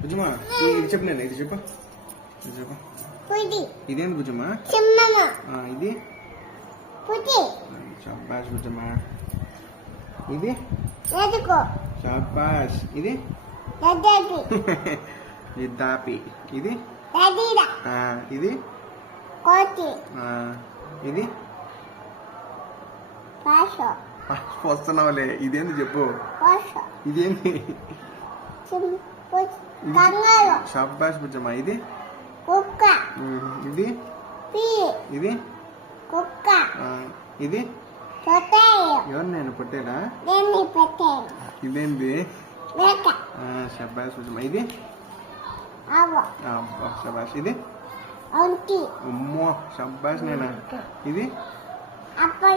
బుజ్జమ్మా ఇది చెప్పు, నేను ఇది చెప్పు, ఇది చెప్పు. ఇదేంటి బుజ్జమ్మా? ఇది షాబాష్ బుజ్జమ్మా. ఇది షాబాష్. ఇది దాపి. ఇది ఇది ఇది వస్తున్నావులే. ఇదేంది చెప్పు, ఇదేంది? షాబాష్ బుజ్జమ్మా. ఇది ఇది ఇది ఇది ఎవరు? నేను పొట్టేలా. ఇదేంది? షాబాష్ బుజ్జమ్మా. ఇది షాబాష్. ఇది అమ్మో షాబాష్. నేనా? ఇది